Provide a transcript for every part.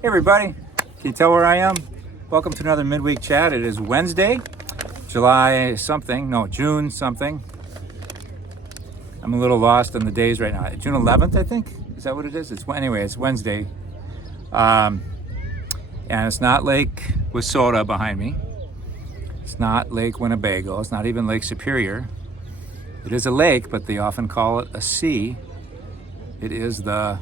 Hey everybody, can you tell where I am? Welcome to another midweek chat. It is Wednesday, June something. I'm a little lost on the days right now. June 11th, I think? Is that what it is? It's Wednesday. And it's not Lake Wissota behind me. It's not Lake Winnebago. It's not even Lake Superior. It is a lake, but they often call it a sea. It is the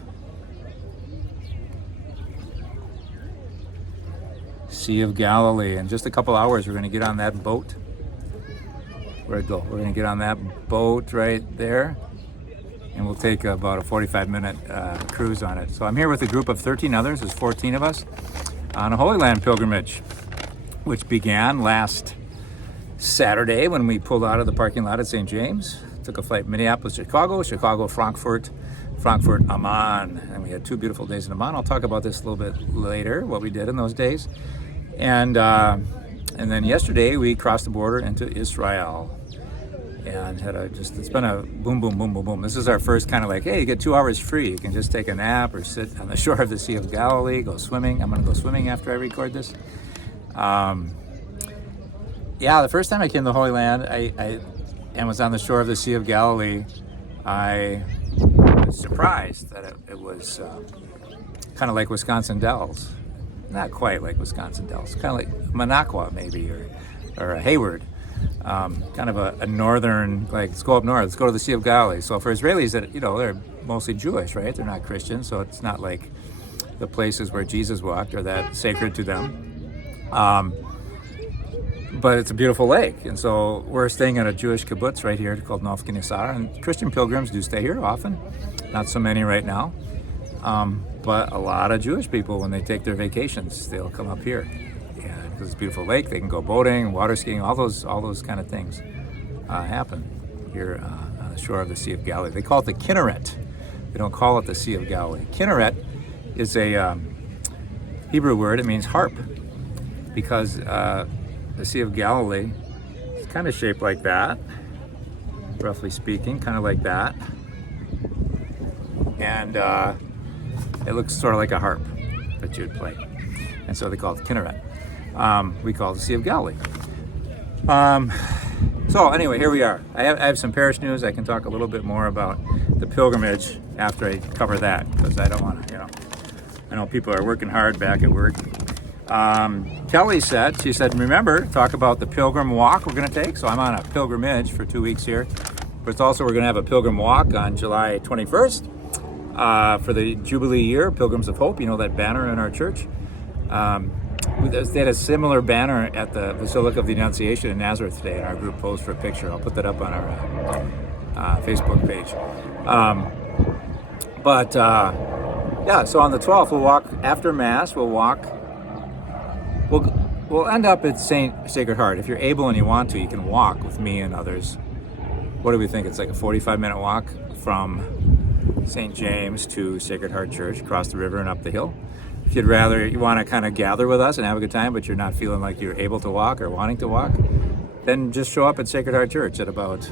Sea of Galilee. In just a couple hours, we're going to get on that boat. Where'd it go? We're going to get on that boat right there, and we'll take about a 45-minute cruise on it. So I'm here with a group of 13 others. There's 14 of us on a Holy Land pilgrimage, which began last Saturday when we pulled out of the parking lot at St. James. Took a flight Minneapolis, Chicago, Frankfurt, Amman, and we had 2 beautiful days in Amman. I'll talk about this a little bit later, what we did in those days. And then yesterday we crossed the border into Israel and it's been a boom, boom, boom, boom, boom. This is our first kind of like, hey, you get 2 hours free. You can just take a nap or sit on the shore of the Sea of Galilee, go swimming. I'm going to go swimming after I record this. The first time I came to the Holy Land, I was on the shore of the Sea of Galilee. I was surprised that it was kind of like Wisconsin Dells. Not quite like Wisconsin Dells, kind of like Minocqua maybe, or a Hayward. Kind of a northern, like, let's go up north, let's go to the Sea of Galilee. So for Israelis, they're mostly Jewish, right? They're not Christian, so it's not like the places where Jesus walked are that sacred to them. But it's a beautiful lake, and so we're staying at a Jewish kibbutz right here called Nov Kinnessar, and Christian pilgrims do stay here often. Not so many right now, but a lot of Jewish people, when they take their vacations, they'll come up here. And because it's a beautiful lake, they can go boating, water skiing, all those kind of things happen here on the shore of the Sea of Galilee. They call it the Kinneret. They don't call it the Sea of Galilee. Kinneret is a Hebrew word. It means harp, because the Sea of Galilee is kind of shaped like that, roughly speaking, kind of like that. And it looks sort of like a harp that you'd play. And so they call it the Kinneret. We call it the Sea of Galilee. So anyway, here we are. I have some parish news. I can talk a little bit more about the pilgrimage after I cover that, because I don't want to, I know people are working hard back at work. Kelly said, remember, talk about the pilgrim walk we're going to take. So I'm on a pilgrimage for 2 weeks here. But it's also, we're going to have a pilgrim walk on July 21st for the Jubilee year, Pilgrims of Hope. You know that banner in our church? They had a similar banner at the Basilica of the Annunciation in Nazareth today, and our group posed for a picture. I'll put that up on our Facebook page. So on the 12th, we'll walk after Mass. We'll end up at Sacred Heart. If you're able and you want to, you can walk with me and others. What do we think? It's like a 45-minute walk from St. James to Sacred Heart Church, across the river and up the hill. If you want to kind of gather with us and have a good time, but you're not feeling like you're able to walk or wanting to walk, then just show up at Sacred Heart Church at about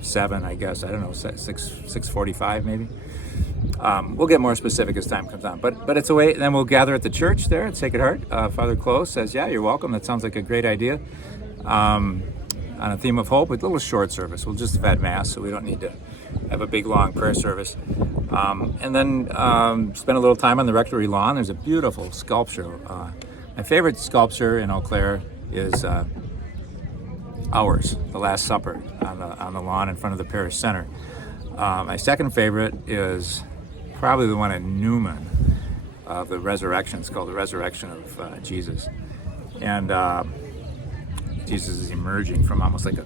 7, I guess. I don't know, 6:45 maybe. We'll get more specific as time comes on. But it's a way, then we'll gather at the church there at Sacred Heart. Father Close says, yeah, you're welcome. That sounds like a great idea. On a theme of hope, with a little short service. We'll just have had Mass, so we don't need to have a big, long prayer service. And then spend a little time on the rectory lawn. There's a beautiful sculpture. My favorite sculpture in Eau Claire is ours, the Last Supper, on the lawn in front of the parish center. My second favorite is probably the one in Newman, the Resurrection. It's called the Resurrection of Jesus. And Jesus is emerging from almost like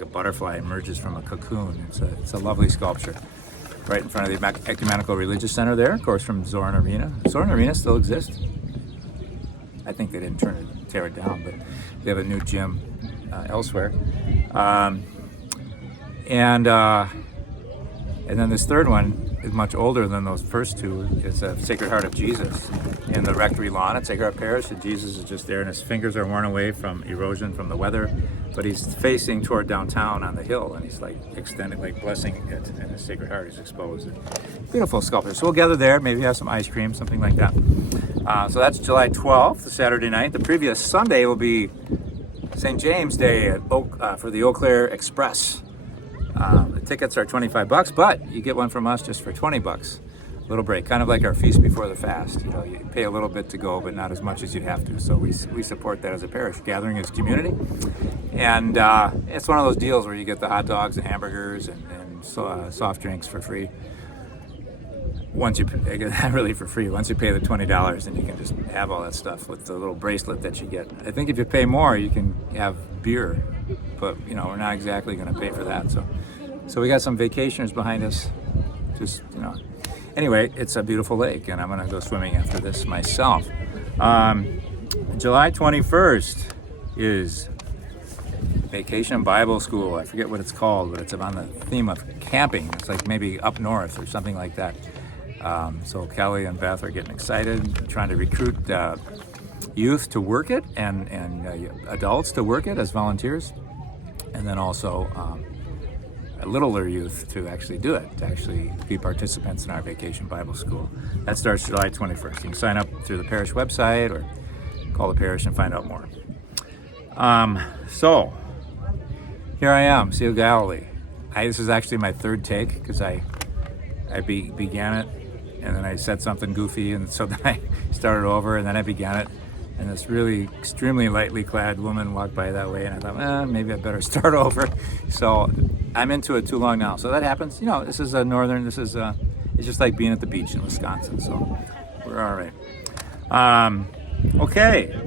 a butterfly emerges from a cocoon. It's a lovely sculpture right in front of the Ecumenical Religious Center there, of course, from Zorin Arena. Zorin Arena still exists. I think they didn't tear it down, but they have a new gym elsewhere. And then this third one is much older than those first two. It's a Sacred Heart of Jesus in the rectory lawn at Sacred Heart Parish. And Jesus is just there, and his fingers are worn away from erosion from the weather, but he's facing toward downtown on the hill, and he's like extending, like blessing it, and his Sacred Heart is exposed. Beautiful sculpture. So we'll gather there, maybe have some ice cream, something like that. So that's July 12th, the Saturday night. The previous Sunday will be St. James Day at for the Eau Claire Express. The tickets are $25, but you get one from us just for $20. Little break, kind of like our feast before the fast. You know, you pay a little bit to go, but not as much as you'd have to. So we support that as a parish, gathering as community. And it's one of those deals where you get the hot dogs and hamburgers and soft drinks for free. Once you really for free. Once you pay the $20, then you can just have all that stuff with the little bracelet that you get. I think if you pay more, you can have beer, but you know, we're not exactly going to pay for that. So we got some vacationers behind us. Just, you know. Anyway, it's a beautiful lake, and I'm going to go swimming after this myself. July 21st is Vacation Bible School. I forget what it's called, but it's on the theme of camping. It's like maybe up north or something like that. So Kelly and Beth are getting excited, trying to recruit youth to work it and adults to work it as volunteers, and then also littler youth to actually do it, to actually be participants in our Vacation Bible School. That starts July 21st. You can sign up through the parish website or call the parish and find out more. So here I am, Sea of Galilee. This is actually my third take because I began it and then I said something goofy, and so then I started over and then I began it. And this really extremely lightly clad woman walked by that way, and I thought, maybe I better start over. So I'm into it too long now. So that happens. You know, this is it's just like being at the beach in Wisconsin. So we're all right. Okay.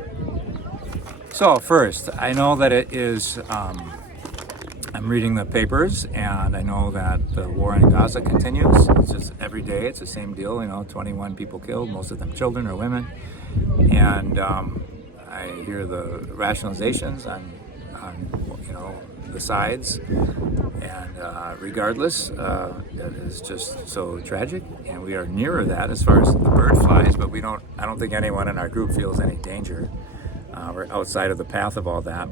So first, I know that it is, I'm reading the papers, and I know that the war in Gaza continues. It's just every day, it's the same deal, you know, 21 people killed, most of them children or women. And I hear the rationalizations on you know, the sides, and regardless, it is just so tragic, and we are nearer that as far as the bird flies, but I don't think anyone in our group feels any danger. We're outside of the path of all that.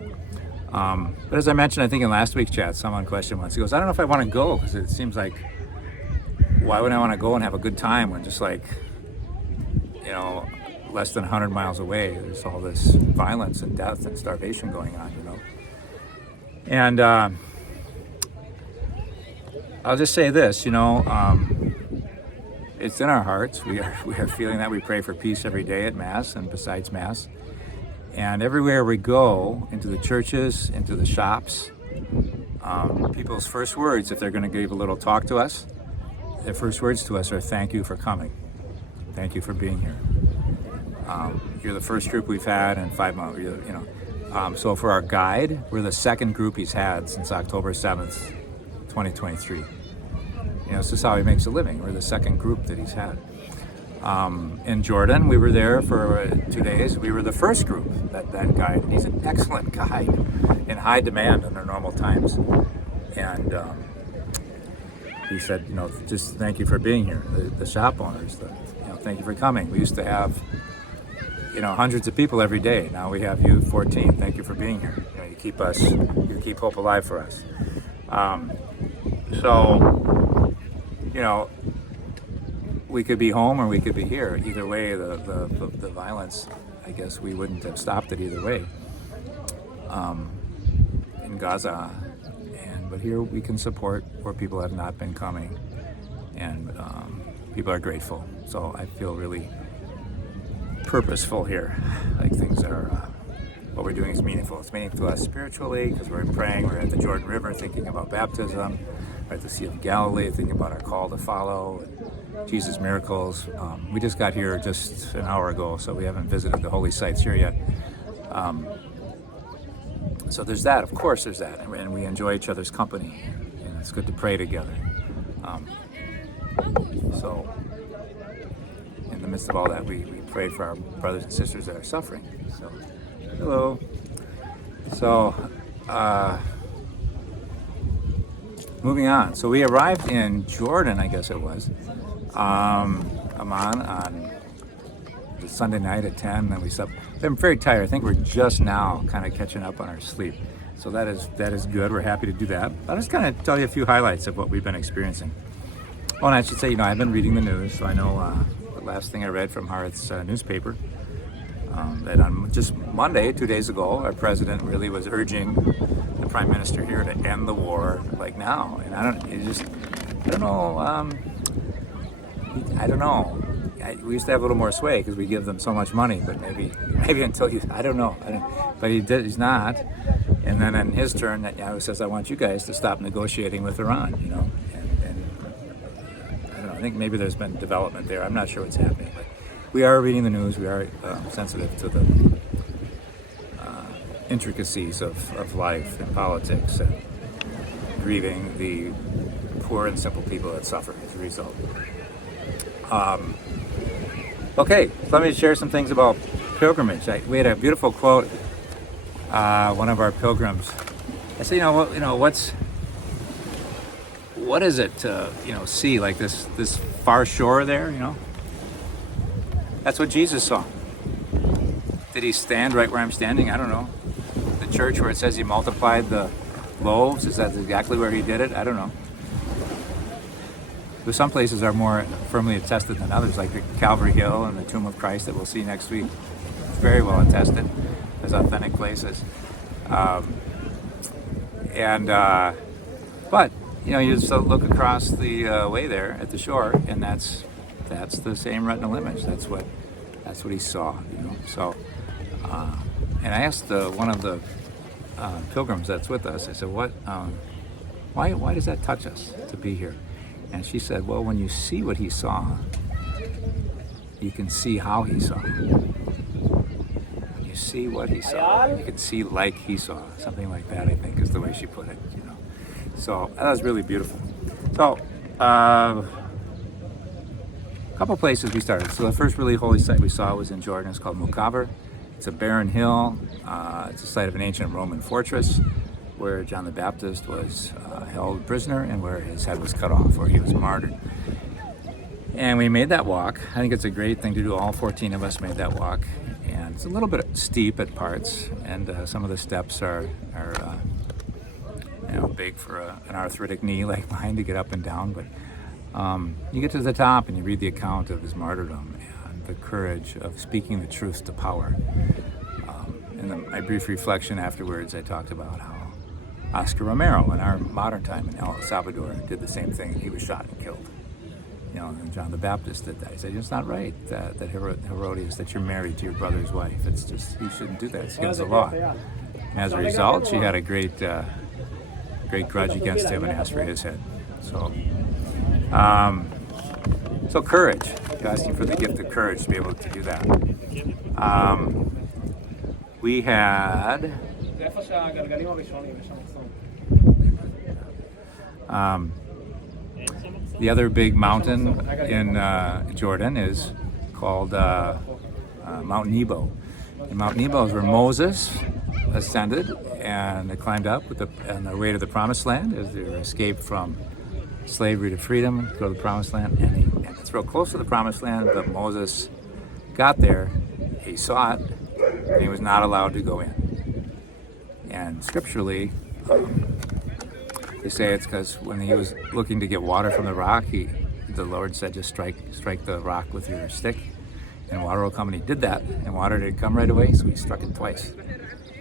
But as I mentioned, I think in last week's chat, someone questioned once, he goes, I don't know if I want to go, because it seems like, why would I want to go and have a good time when just like, you know, less than 100 miles away, there's all this violence and death and starvation going on, you know. And I'll just say this, you know, it's in our hearts. We are feeling that. We pray for peace every day at Mass and besides Mass. And everywhere we go, into the churches, into the shops, people's first words, if they're going to give a little talk to us, their first words to us are, thank you for coming. Thank you for being here. You're the first group we've had in 5 months, you know. So for our guide, we're the second group he's had since October 7th, 2023. You know, this is how he makes a living. We're the second group that he's had. In Jordan, we were there for 2 days. We were the first group that guide. He's an excellent guide, in high demand under normal times. And he said, you know, just thank you for being here. The shop owners, you know, thank you for coming. We used to have, you know, hundreds of people every day. Now we have you 14. Thank you for being here. You know, you keep hope alive for us. So, you know, we could be home or we could be here. Either way, the violence, I guess we wouldn't have stopped it either way in Gaza. But here we can support where people have not been coming, and people are grateful. So I feel really purposeful here. Like things are, what we're doing is meaningful. It's meaningful to us spiritually because we're praying. We're at the Jordan River thinking about baptism. We're at the Sea of Galilee thinking about our call to follow, and Jesus' miracles. We just got here just an hour ago, so we haven't visited the holy sites here yet. So there's that, of course there's that, and we enjoy each other's company, and it's good to pray together. So in the midst of all that, we pray for our brothers and sisters that are suffering. So, hello. So, moving on. So we arrived in Jordan, I guess it was, Amman on Sunday night at 10, and then we slept. I'm very tired. I think we're just now kind of catching up on our sleep. So that is good. We're happy to do that. I'll just kind of tell you a few highlights of what we've been experiencing. Well, and I should say, you know, I've been reading the news, so I know last thing I read from Harth's newspaper, that on just Monday, 2 days ago, our president really was urging the prime minister here to end the war like now. And I don't know. We used to have a little more sway because we give them so much money, but maybe until I don't know. But he's not. And then in his turn, he says, I want you guys to stop negotiating with Iran, you know. And I don't know, I think maybe there's been development there. I'm not sure what's happening, but we are reading the news. We are sensitive to the intricacies of life and politics and grieving the poor and simple people that suffer as a result. Okay, so let me share some things about pilgrimage. We had a beautiful quote. One of our pilgrims, I said, what is it to see like this far shore there? That's what Jesus saw. Did he stand right where I'm standing? I don't know. The church where it says he multiplied the loaves, is that exactly where he did it? I don't know. But some places are more firmly attested than others, like the Calvary Hill and the Tomb of Christ that we'll see next week. It's very well attested as authentic places. But you just look across the way there at the shore, and that's the same retinal image. That's what he saw. So, and I asked one of the pilgrims that's with us. I said, why does that touch us to be here? And she said, well, when you see what he saw, you can see how he saw. When you see what he saw, you can see like he saw. Something like that, I think, is the way she put it. So that was really beautiful. So a couple places we started. So the first really holy site we saw was in Jordan. It's called Mukaber. It's a barren hill. It's the site of an ancient Roman fortress where John the Baptist was held prisoner and where his head was cut off, where he was martyred. And we made that walk. I think it's a great thing to do. All 14 of us made that walk. And it's a little bit steep at parts, and some of the steps are big for an arthritic knee like mine to get up and down. But you get to the top and you read the account of his martyrdom and the courage of speaking the truth to power. In my brief reflection afterwards, I talked about how Oscar Romero in our modern time in El Salvador did the same thing. He was shot and killed. And John the Baptist did that. He said, it's not right that Herodias, that you're married to your brother's wife. It's just, you shouldn't do that. It's against the law. And as a result, she had a great grudge against him and asked for his head. So courage. You're asking for the gift of courage to be able to do that. We had the other big mountain in Jordan is called Mount Nebo. And Mount Nebo is where Moses ascended and they climbed up on their way to the Promised Land as they escaped from slavery to freedom, to go to the Promised Land. And it's real close to the Promised Land, but Moses got there, he saw it, and he was not allowed to go in. And scripturally, they say it's because when he was looking to get water from the rock, the Lord said, just strike the rock with your stick, and water will come. And he did that, and water didn't come right away, so he struck it twice.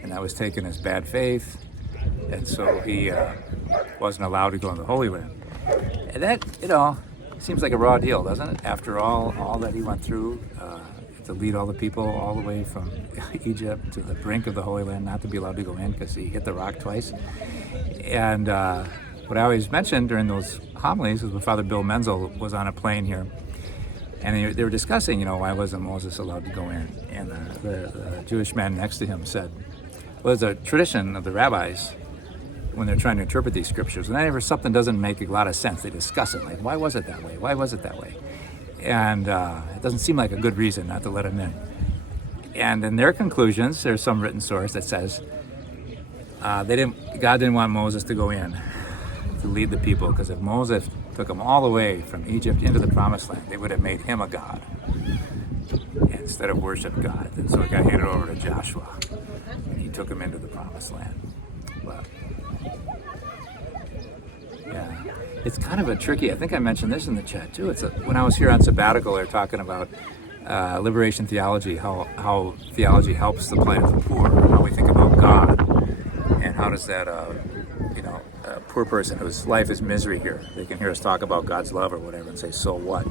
And that was taken as bad faith, and so he wasn't allowed to go in the Holy Land. And that, seems like a raw deal, doesn't it? After all that he went through, to lead all the people all the way from Egypt to the brink of the Holy Land, not to be allowed to go in because he hit the rock twice. And what I always mentioned during those homilies is when Father Bill Menzel was on a plane here, and they were discussing, why wasn't Moses allowed to go in? And the Jewish man next to him said, well, there's a tradition of the rabbis when they're trying to interpret these scriptures, whenever something doesn't make a lot of sense, they discuss it, like, why was it that way? Why was it that way? And it doesn't seem like a good reason not to let him in. And in their conclusions, there's some written source that says God didn't want Moses to go in to lead the people, because if Moses took them all the way from Egypt into the Promised Land, they would have made him a god instead of worship God. And so it got handed over to Joshua, and he took him into the Promised Land. But, yeah. it's kind of a tricky. I think I mentioned this in the chat too. When I was here on sabbatical, they were talking about liberation theology, how theology helps the plight of the poor, how we think about God, and how does that, a poor person whose life is misery here, they can hear us talk about God's love or whatever and say, so what,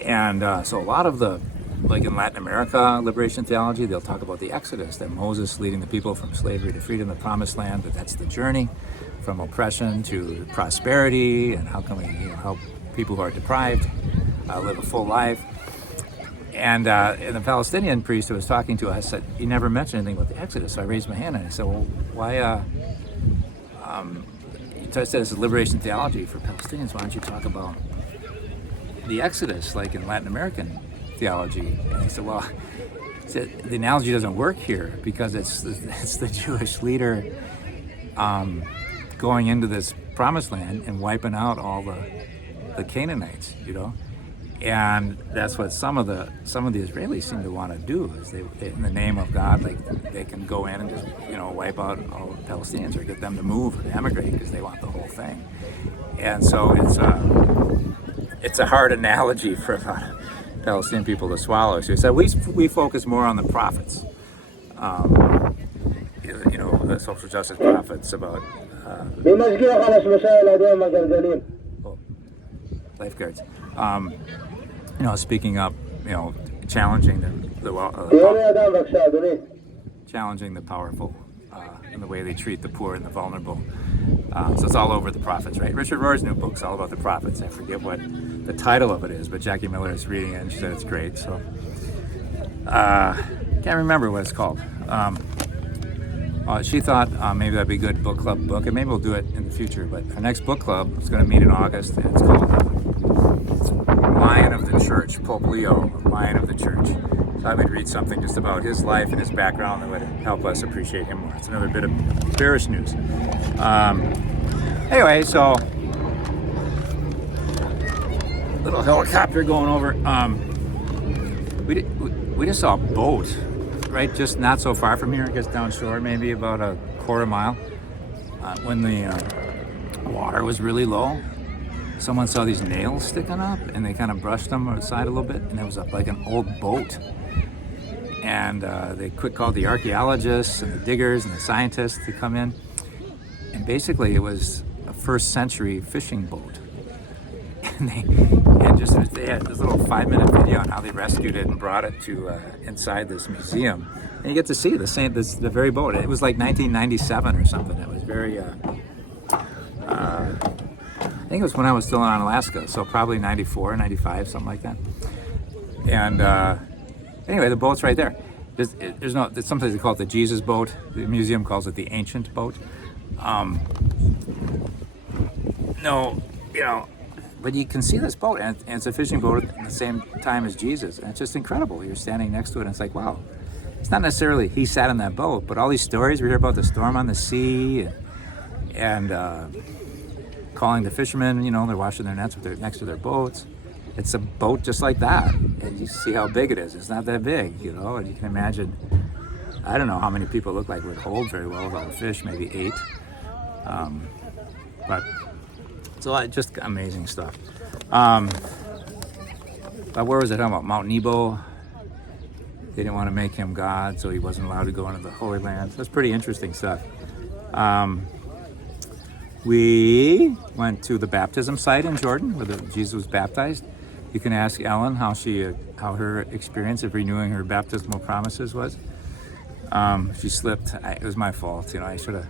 And so a lot of the, like in Latin America, liberation theology, they'll talk about the Exodus, that Moses leading the people from slavery to freedom, the promised land, that's the journey from oppression to prosperity, and how can we help people who are deprived live a full life. And the Palestinian priest who was talking to us said, he never mentioned anything about the Exodus. So I raised my hand and I said, well, why, he said it's liberation theology for Palestinians, why don't you talk about the Exodus, like in Latin American theology? And he said, well, the analogy doesn't work here because it's the Jewish leader going into this promised land and wiping out all the Canaanites, and that's what some of the Israelis seem to want to do, is they in the name of God, like they can go in and just wipe out all the Palestinians or get them to move or to emigrate because they want the whole thing. And so it's a hard analogy for Palestinian people to swallow. So he said we focus more on the prophets, the social justice prophets about lifeguards. Speaking up, challenging challenging the powerful in the way they treat the poor and the vulnerable. So it's all over the prophets, right? Richard Rohr's new book's all about the prophets. I forget what the title of it is, but Jackie Miller is reading it and she said it's great. So can't remember what it's called. She thought maybe that'd be a good book club book, and maybe we'll do it in the future. But our next book club is going to meet in August, and it's called Lion of the Church, Pope Leo, Lion of the Church. So I would read something just about his life and his background that would help us appreciate him more. It's another bit of Parish news. Anyway, so little helicopter going over. We just saw a boat, right, just not so far from here. I guess down shore, maybe about a quarter mile. When the water was really low, someone saw these nails sticking up, and they kind of brushed them aside a little bit, and it was like an old boat. And they quick called the archaeologists and the diggers and the scientists to come in. And basically, it was a first century fishing boat. And they had this little 5-minute video on how they rescued it and brought it to inside this museum. And you get to see the very boat. It was like 1997 or something. It was very. I think it was when I was still in Alaska, so probably 94, 95, something like that. And anyway, the boat's right there. Sometimes they call it the Jesus boat. The museum calls it the ancient boat. But you can see this boat, and it's a fishing boat at the same time as Jesus, and it's just incredible. You're standing next to it, and it's like, wow. It's not necessarily he sat in that boat, but all these stories we hear about the storm on the sea, and calling the fishermen, they're washing their nets next to their boats. It's a boat just like that, and you see how big it is. It's not that big, and you can imagine, I don't know how many people look like it would hold very well with all the fish, maybe 8. But it's a lot, just amazing stuff. But where was it talking about? Mount Nebo. They didn't want to make him God, so he wasn't allowed to go into the Holy Land. So that's pretty interesting stuff. We went to the baptism site in Jordan where Jesus was baptized. You can ask Ellen how her experience of renewing her baptismal promises was. She slipped. It was my fault. I sort of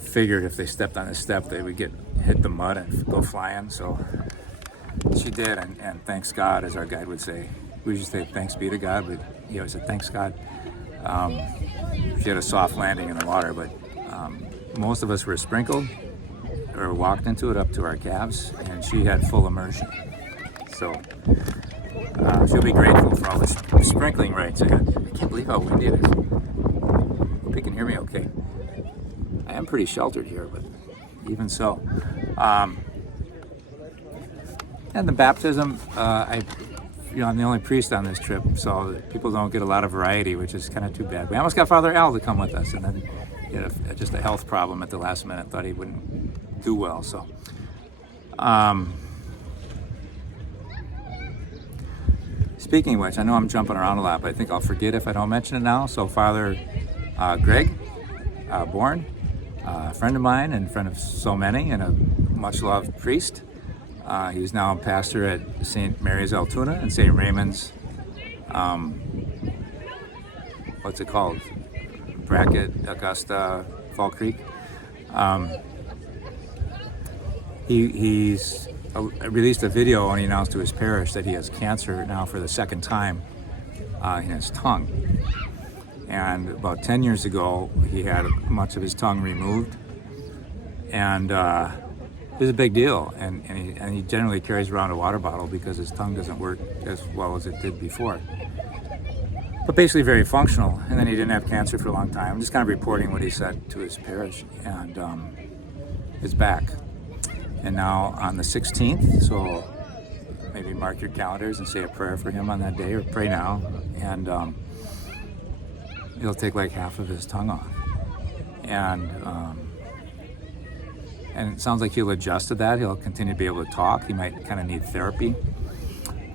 figured if they stepped on a step, they would hit the mud and go flying. So she did, and thanks God, as our guide would say. We used to say thanks be to God, but he always said thanks God. She had a soft landing in the water, but most of us were sprinkled or walked into it up to our calves, and she had full immersion. So she'll be grateful for all the sprinkling rights I got. I can't believe how windy it is. Hope you can hear me okay. I am pretty sheltered here, but even so. And the baptism, I'm the only priest on this trip, so people don't get a lot of variety, which is kind of too bad. We almost got Father Al to come with us, and then he had just a health problem at the last minute, thought he wouldn't do well. So Speaking of which, I know I'm jumping around a lot, but I think I'll forget if I don't mention it now. So Father Greg Bourne, a friend of mine and friend of so many, and a much-loved priest. He's now a pastor at St. Mary's Altoona and St. Raymond's, what's it called? Brackett, Augusta, Fall Creek. He's released a video and he announced to his parish that he has cancer now for the second time in his tongue. And about 10 years ago, he had much of his tongue removed. And it was a big deal. And he generally carries around a water bottle because his tongue doesn't work as well as it did before. But basically very functional. And then he didn't have cancer for a long time. I'm just kind of reporting what he said to his parish. And it's back. And now on the 16th, so maybe mark your calendars and say a prayer for him on that day, or pray now. And he'll take like half of his tongue off. And it sounds like he'll adjust to that. He'll continue to be able to talk. He might kind of need therapy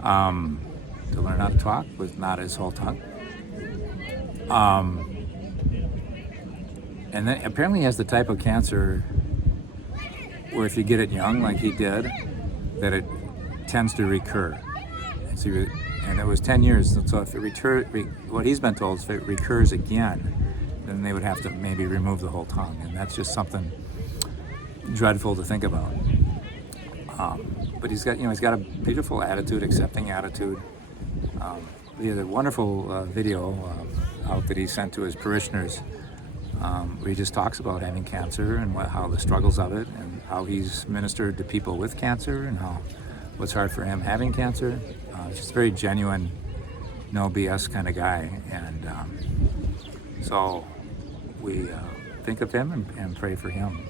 to learn how to talk with not his whole tongue. And then apparently he has the type of cancer where if you get it young, like he did, that it tends to recur. And it was 10 years, so if it what he's been told is if it recurs again, then they would have to maybe remove the whole tongue, and that's just something dreadful to think about. But he's got a beautiful attitude, accepting attitude. He had a wonderful video out that he sent to his parishioners, where he just talks about having cancer and how the struggles of it, and how he's ministered to people with cancer, and what's hard for him having cancer. Just a very genuine, no BS kind of guy, and so we think of him and pray for him.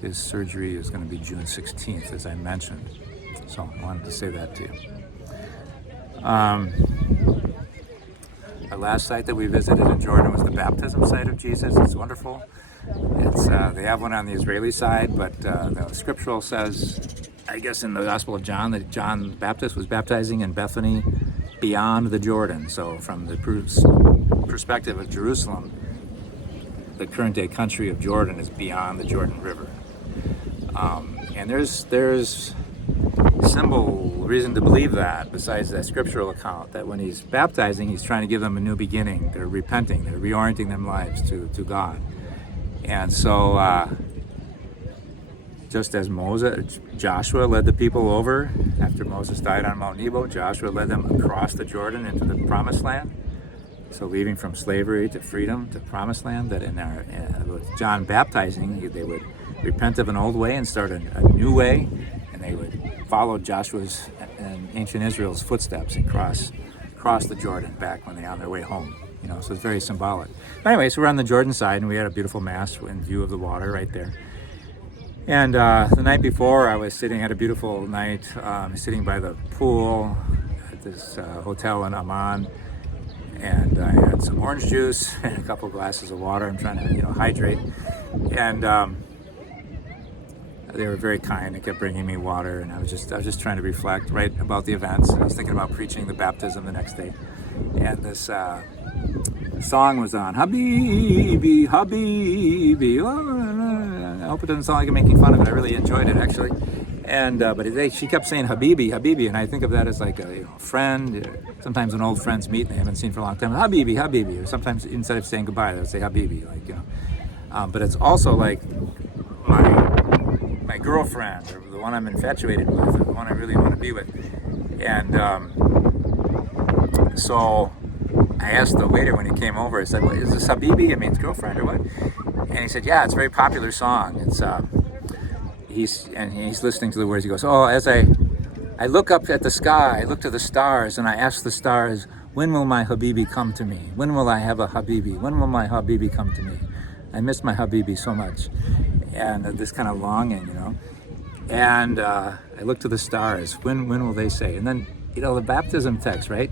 His surgery is going to be June 16th, as I mentioned, so I wanted to say that to you. Our last site that we visited in Jordan was the baptism site of Jesus. It's wonderful. It's they have one on the Israeli side, but the scriptural says, I guess in the Gospel of John, that John the Baptist was baptizing in Bethany beyond the Jordan. So from the perspective of Jerusalem, the current day country of Jordan is beyond the Jordan River. And there's symbol reason to believe that, besides that scriptural account, that when he's baptizing, he's trying to give them a new beginning. They're repenting, they're reorienting their lives to God. And so just as Joshua led the people over after Moses died on Mount Nebo, Joshua led them across the Jordan into the promised land. So leaving from slavery to freedom to promised land, that with John baptizing, they would repent of an old way and start a new way, and they would follow Joshua's and ancient Israel's footsteps and cross the Jordan back when they're on their way home. So it's very symbolic. But anyway, so we're on the Jordan side, and we had a beautiful mass in view of the water right there. And the night before, I had a beautiful night sitting by the pool at this hotel in Amman, and I had some orange juice and a couple glasses of water. I'm trying to, hydrate, and they were very kind. They kept bringing me water, and I was just trying to reflect right about the events. I was thinking about preaching the baptism the next day, and this song was on, Habibi, Habibi. I hope it doesn't sound like I'm making fun of it. I really enjoyed it, actually. And but she kept saying Habibi, Habibi, and I think of that as like a friend. Sometimes when old friends meet and they haven't seen for a long time, Habibi, Habibi. Or sometimes instead of saying goodbye, they'll say Habibi, But it's also like my girlfriend, or the one I'm infatuated with, or the one I really want to be with. And so I asked the waiter when he came over, I said, is this Habibi? I mean, it's girlfriend or what? And he said, yeah, it's a very popular song. It's he's listening to the words. He goes, as I look up at the sky, I look to the stars, and I ask the stars, when will my Habibi come to me? When will I have a Habibi? When will my Habibi come to me? I miss my Habibi so much. And this kind of longing, And I look to the stars, when will they say? And then, the baptism text, right?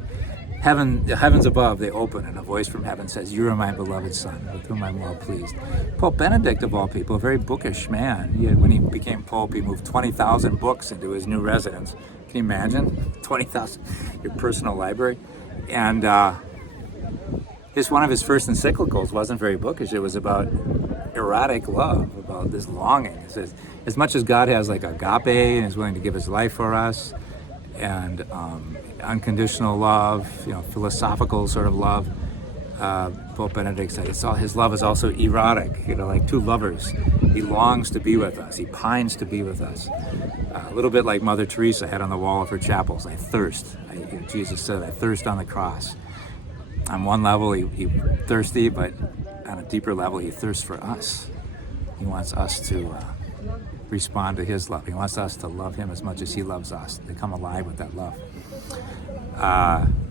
the heavens above, they open, and a voice from heaven says, "You are my beloved Son, with whom I'm well pleased." Pope Benedict, of all people, a very bookish man. When he became Pope, he moved 20,000 books into his new residence. Can you imagine? 20,000, your personal library. And one of his first encyclicals wasn't very bookish. It was about erotic love, about this longing. It says, as much as God has like agape and is willing to give his life for us, and unconditional love, philosophical sort of love, Pope Benedict said his love is also erotic, like two lovers. He longs to be with us. He pines to be with us. A little bit like Mother Teresa had on the wall of her chapels, I thirst. Jesus said, I thirst on the cross. On one level, he thirsty, but on a deeper level, he thirsts for us. He wants us to respond to his love. He wants us to love him as much as he loves us, to come alive with that love.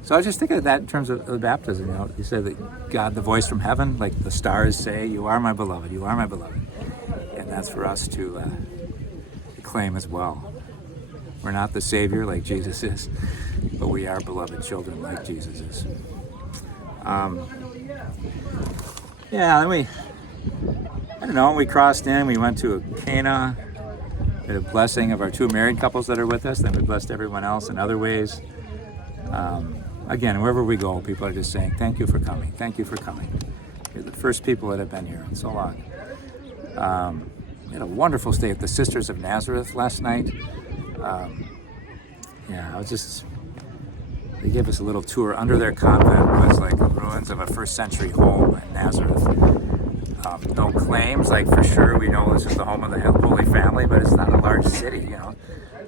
So I was just thinking of that in terms of the baptism. He said that God, the voice from heaven, like the stars say, "You are my beloved, you are my beloved." And that's for us to claim as well. We're not the Savior like Jesus is, but we are beloved children like Jesus is. Then we crossed in, we went to Cana, we had a blessing of our 2 married couples that are with us, then we blessed everyone else in other ways. Again, wherever we go, people are just saying, thank you for coming, thank you for coming. You're the first people that have been here in so long. We had a wonderful stay at the Sisters of Nazareth last night. They gave us a little tour. Under their convent was like the ruins of a first century home in Nazareth. No claims, like for sure we know this is the home of the Holy Family, but it's not a large city,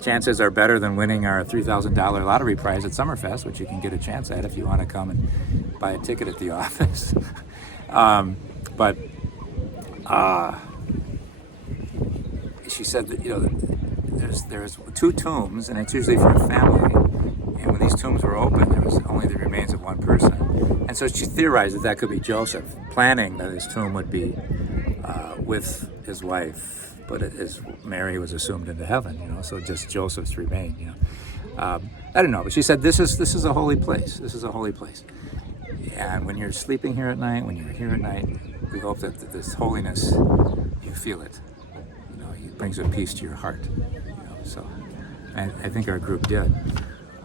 Chances are better than winning our $3,000 lottery prize at Summerfest, which you can get a chance at if you want to come and buy a ticket at the office. She said that, there's 2 tombs, and it's usually for a family. And when these tombs were open, there was only the remains of one person. And so she theorized that could be Joseph, planning that his tomb would be with his wife, but Mary was assumed into heaven, so just Joseph's remained, I don't know, but she said this is a holy place. This is a holy place. And when you're sleeping here at night, when you're here at night, we hope that this holiness, you feel it. It brings a peace to your heart. So I think our group did.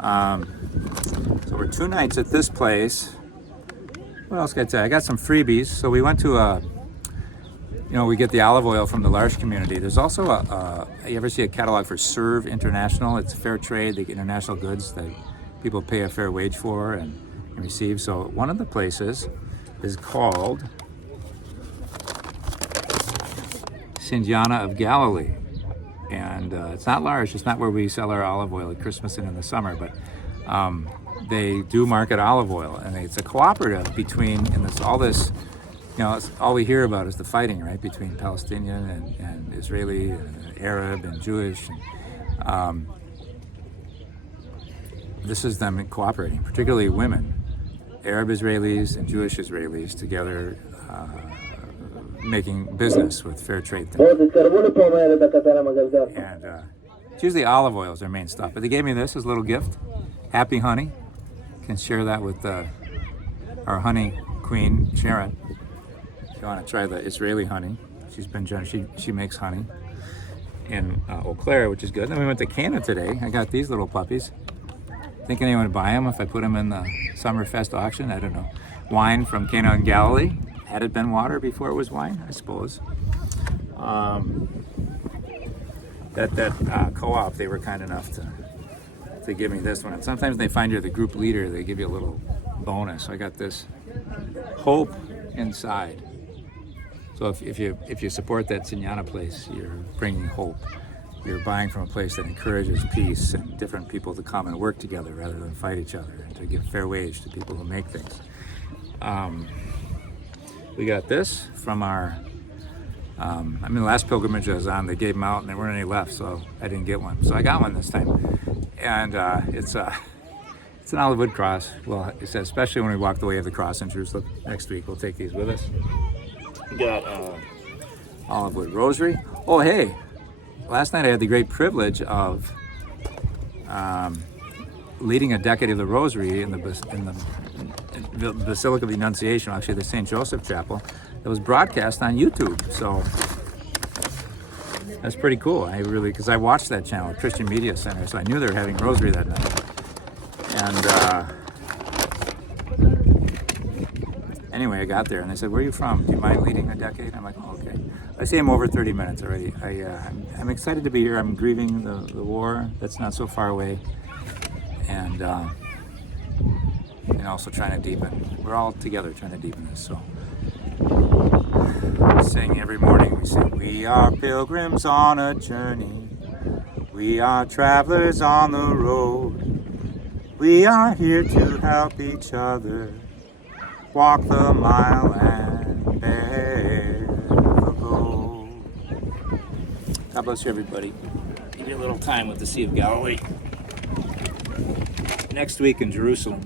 So we're 2 nights at this place. What else can I tell you? I got some freebies. So we went to we get the olive oil from the L'Arche community. There's also you ever see a catalog for Serve International? It's fair trade, the international goods that people pay a fair wage for and receive. So one of the places is called St. Anna of Galilee. And it's not L'Arche, it's not where we sell our olive oil at Christmas and in the summer, but they do market olive oil, and it's a cooperative between, all we hear about is the fighting, right, between Palestinian and Israeli, and Arab and Jewish. This is them cooperating, particularly women, Arab Israelis and Jewish Israelis together, making business with fair trade things. And it's usually olive oil is their main stuff. But they gave me this as a little gift. Happy honey. Can share that with our honey queen, Sharon. If you want to try the Israeli honey, she's been generous. She makes honey in Eau Claire, which is good. Then we went to Cana today. I got these little puppies. Think anyone would buy them if I put them in the Summerfest auction? I don't know. Wine from Cana in Galilee. Had it been water before it was wine? I suppose. That co-op, they were kind enough to give me this one. And sometimes they find you're the group leader, they give you a little bonus. So I got this hope inside. So if you support that St. Anna place, you're bringing hope. You're buying from a place that encourages peace and different people to come and work together rather than fight each other, and to give fair wage to people who make things. We got this from our, the last pilgrimage I was on, they gave them out and there weren't any left, so I didn't get one. So I got one this time. And it's an olive wood cross. Well, it says, especially when we walk the way of the cross in Jerusalem next week, we'll take these with us. We got olive wood rosary. Oh, hey, last night I had the great privilege of leading a decade of the Rosary in the Basilica of the Annunciation, actually the St. Joseph Chapel, that was broadcast on YouTube. So that's pretty cool. Because I watched that channel, Christian Media Center, so I knew they were having Rosary that night. And anyway, I got there and they said, "Where are you from? Do you mind leading a decade?" I'm like, "Oh, okay." I say I'm over 30 minutes already. I'm excited to be here. I'm grieving the war that's not so far away, and also trying to deepen. We're all together trying to deepen this. So, we sing every morning. We sing, "We are pilgrims on a journey. We are travelers on the road. We are here to help each other walk the mile and bear the goal." God bless you, everybody. Give you a little time with the Sea of Galilee. Next week in Jerusalem.